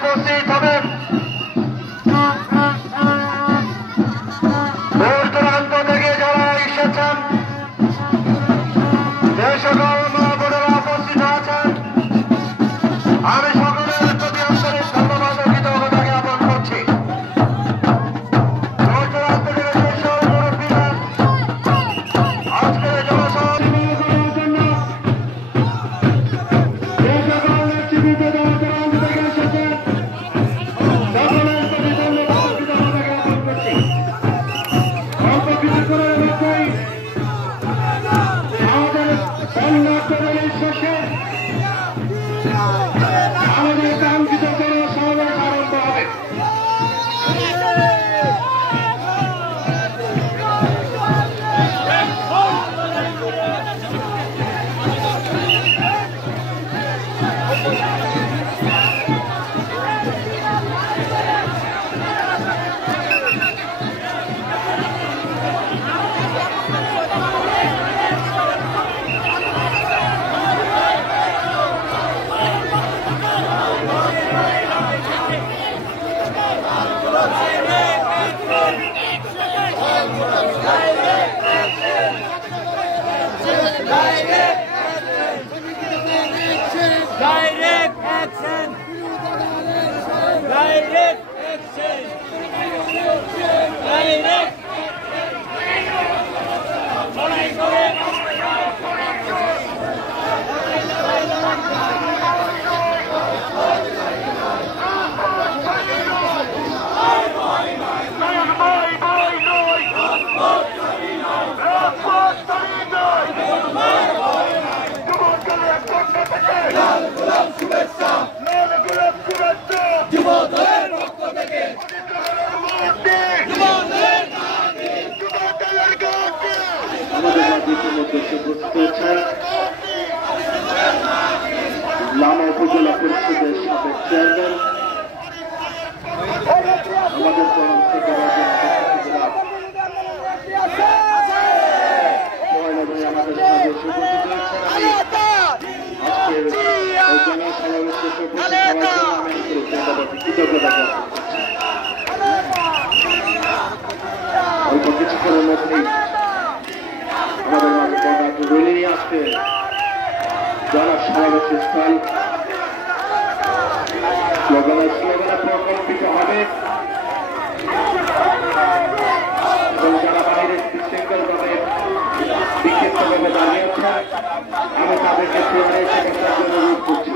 উপস্থিত হবেন। দূর দূরান্ত থেকে যারা এসেছেন, যে সকল মা বোনেরা উপস্থিত আছেন, আমি সকলের প্রতি আন্তরিক ধন্যবাদ ও কৃতজ্ঞতা জ্ঞাপন করছি। দূর দূরান্ত থেকে যে সকল মুরব্বীরা আজকের জনসভা আমাদের কাঙ্ক্ষিত সমাবেশ আরম্ভ হবে। লামা উপজেলা পরিষদের সাবেক চেয়ারম্যান, আমাদের তরফ থেকে আমাদের সাথে উপস্থিত হয়েছেন। আজকের জনসমাবেশে কৃতজ্ঞতা অল্প কিছুক্ষণের মধ্যেই আমাদের মাঝে কর্ণাটক রেলি নিয়ে আসবে জনসমাবেশের স্থল। স্লোগানে প্রকল্পিত হবে এবং যারা বাইরে বিশৃঙ্খলভাবে বিক্ষিপ্তভাবে দাঁড়িয়েছেন, আমি তাদেরকে ফিরে এসে অনুরোধ করছি।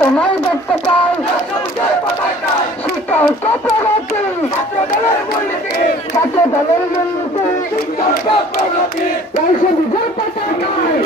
তোমায় দেখতে পাই শিক্ষা ঐক্য প্রগতি, ছাত্র দলের বিজয় পতাকায়